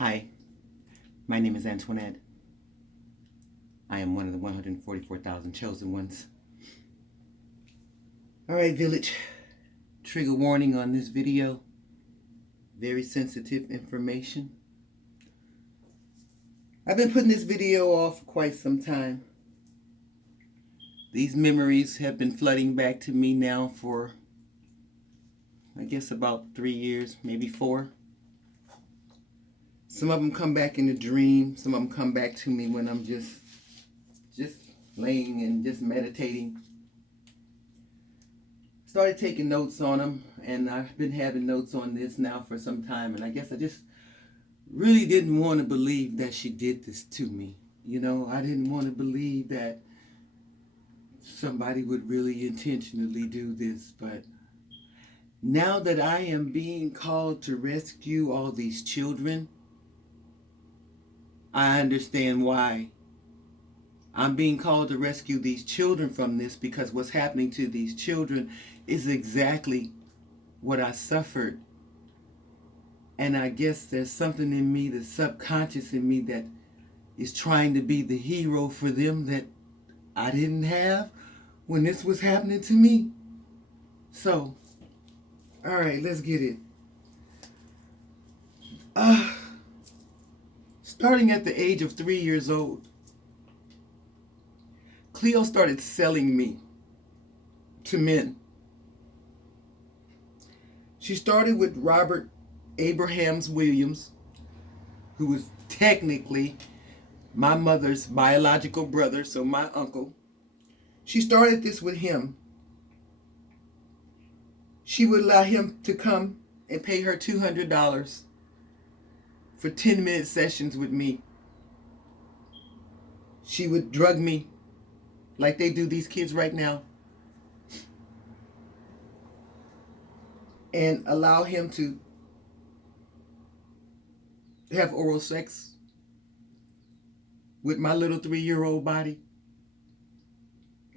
Hi, my name is Antoinette. I am one of the 144,000 chosen ones. Alright, village. Trigger warning on this video. Very sensitive information. I've been putting this video off for quite some time. These memories have been flooding back to me now for, I guess, about 3 years, maybe 4. Some of them come back in a dream. Some of them come back to me when I'm just laying and just meditating. Started taking notes on them, and I've been having notes on this now for some time, and I guess I just really didn't want to believe that she did this to me. You know, I didn't want to believe that somebody would really intentionally do this, but now that I am being called to rescue all these children, I understand why. I'm being called to rescue these children from this because what's happening to these children is exactly what I suffered. And I guess there's something in me, the subconscious in me, that is trying to be the hero for them that I didn't have when this was happening to me. So, all right, let's get it. Starting at the age of 3 years old, Cleo started selling me to men. She started with Robert Abrahams Williams, who was technically my mother's biological brother, so my uncle. She started this with him. She would allow him to come and pay her $200 for 10-minute sessions with me. She would drug me like they do these kids right now, and allow him to have oral sex with my little 3-year-old body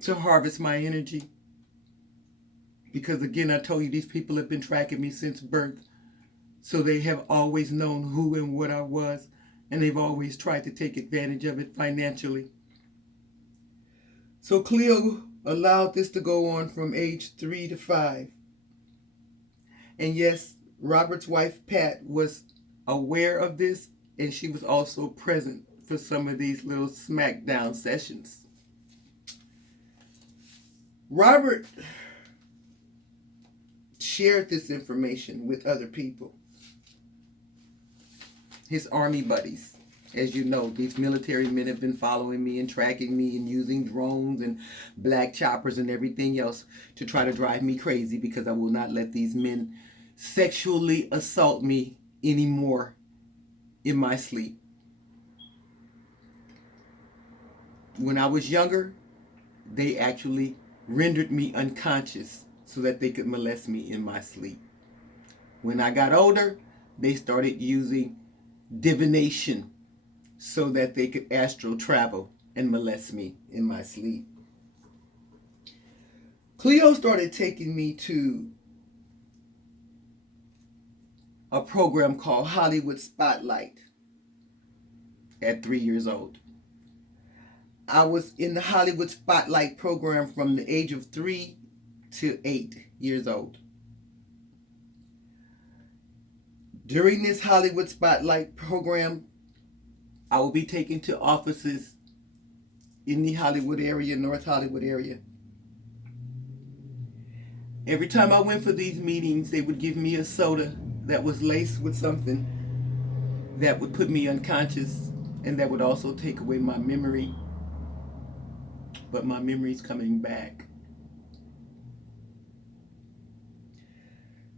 to harvest my energy. Because again, I told you, these people have been tracking me since birth. So they have always known who and what I was, and they've always tried to take advantage of it financially. So Cleo allowed this to go on from age 3 to 5. And yes, Robert's wife, Pat, was aware of this, and she was also present for some of these little smackdown sessions. Robert shared this information with other people. His army buddies. As you know, these military men have been following me and tracking me and using drones and black choppers and everything else to try to drive me crazy, because I will not let these men sexually assault me anymore in my sleep. When I was younger, they actually rendered me unconscious so that they could molest me in my sleep. When I got older, they started using divination so that they could astral travel and molest me in my sleep. Cleo started taking me to a program called Hollywood Spotlight at 3 years old. I was in the Hollywood Spotlight program from the age of 3 to 8 years old. During this Hollywood Spotlight program, I will be taken to offices in the Hollywood area, North Hollywood area. Every time I went for these meetings, they would give me a soda that was laced with something that would put me unconscious, and that would also take away my memory. But my memory's coming back.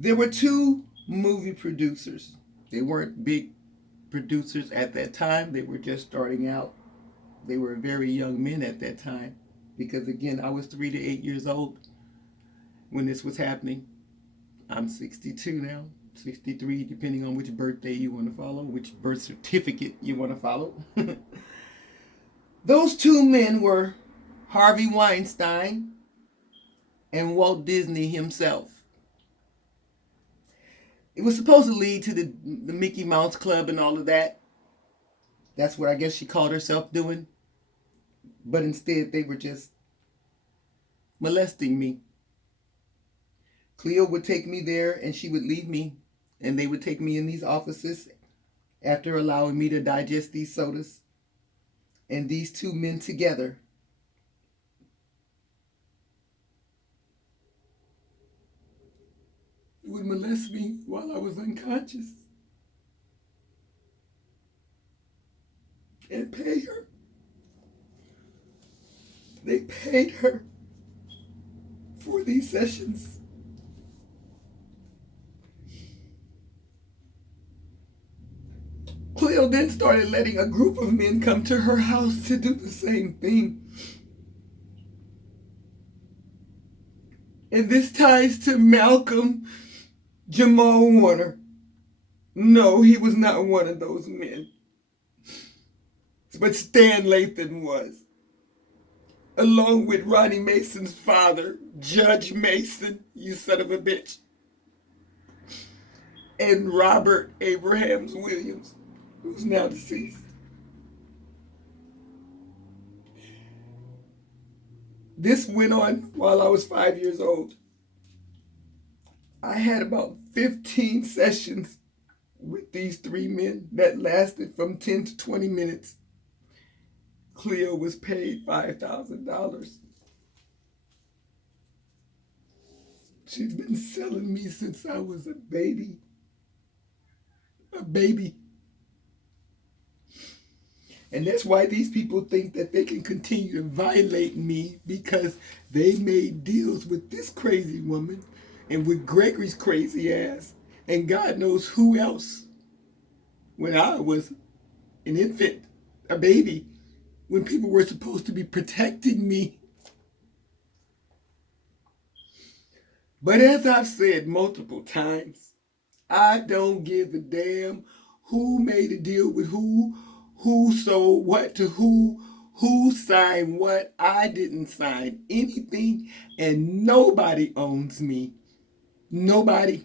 There were 2 movie producers. They weren't big producers at that time. They were just starting out. They were very young men at that time, because again, I was 3 to 8 years old when this was happening. I'm 62 now, 63, depending on which birthday you want to follow, which birth certificate you want to follow. Those 2 men were Harvey Weinstein and Walt Disney himself. It was supposed to lead to the Mickey Mouse Club and all of that. That's what I guess she called herself doing. But instead, they were just molesting me. Cleo would take me there and she would leave me. And they would take me in these offices after allowing me to digest these sodas. And these two men together would molest me while I was unconscious. And pay her. They paid her for these sessions. Cleo then started letting a group of men come to her house to do the same thing. And this ties to Malcolm Jamal Warner. No, he was not one of those men. But Stan Lathan was. Along with Ronnie Mason's father, Judge Mason, you son of a bitch. And Robert Abrahams Williams, who's now deceased. This went on while I was 5 years old. I had about 15 sessions with these three men that lasted from 10 to 20 minutes. Cleo was paid $5,000. She's been selling me since I was a baby. A baby. And that's why these people think that they can continue to violate me, because they made deals with this crazy woman and with Gregory's crazy ass and God knows who else when I was an infant, a baby, when people were supposed to be protecting me. But as I've said multiple times, I don't give a damn who made a deal with who sold what to who signed what. I didn't sign anything, and nobody owns me. Nobody.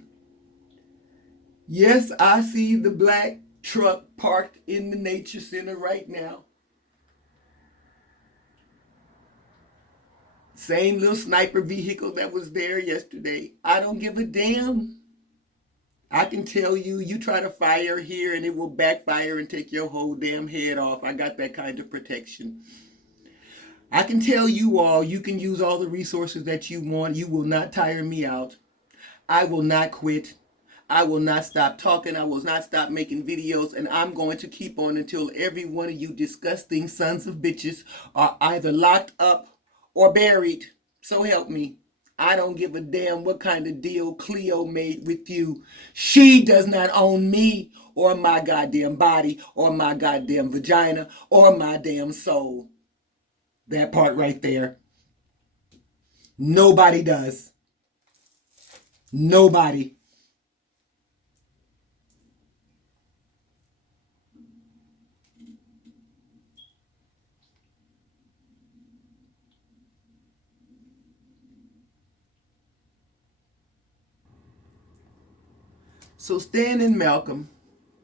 Yes, I see the black truck parked in the nature center right now. Same little sniper vehicle that was there yesterday. I don't give a damn. I can tell you, you try to fire here and it will backfire and take your whole damn head off. I got that kind of protection. I can tell you all, you can use all the resources that you want. You will not tire me out. I will not quit. I will not stop talking. I will not stop making videos. And I'm going to keep on until every one of you disgusting sons of bitches are either locked up or buried. So help me. I don't give a damn what kind of deal Cleo made with you. She does not own me or my goddamn body or my goddamn vagina or my damn soul. That part right there. Nobody does. Nobody. So Stan and Malcolm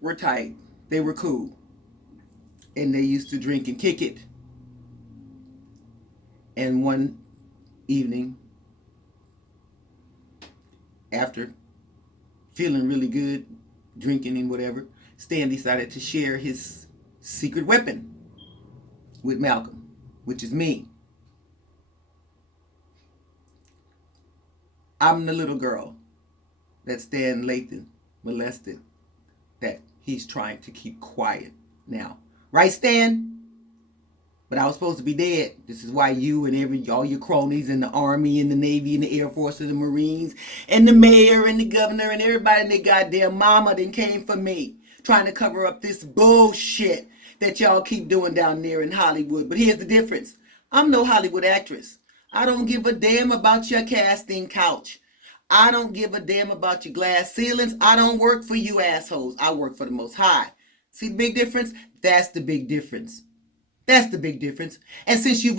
were tight. They were cool. And they used to drink and kick it. And one evening, after feeling really good, drinking and whatever, Stan decided to share his secret weapon with Malcolm, which is me. I'm the little girl that Stan Lathan molested, that he's trying to keep quiet now. Right, Stan? But I was supposed to be dead. This is why you and all your cronies in the Army and the Navy and the Air Force and the Marines and the mayor and the governor and everybody and their goddamn mama then came for me, trying to cover up this bullshit that y'all keep doing down there in Hollywood. But here's the difference. I'm no Hollywood actress. I don't give a damn about your casting couch. I don't give a damn about your glass ceilings. I don't work for you assholes. I work for the Most High. See the big difference? That's the big difference. That's the big difference. And since you've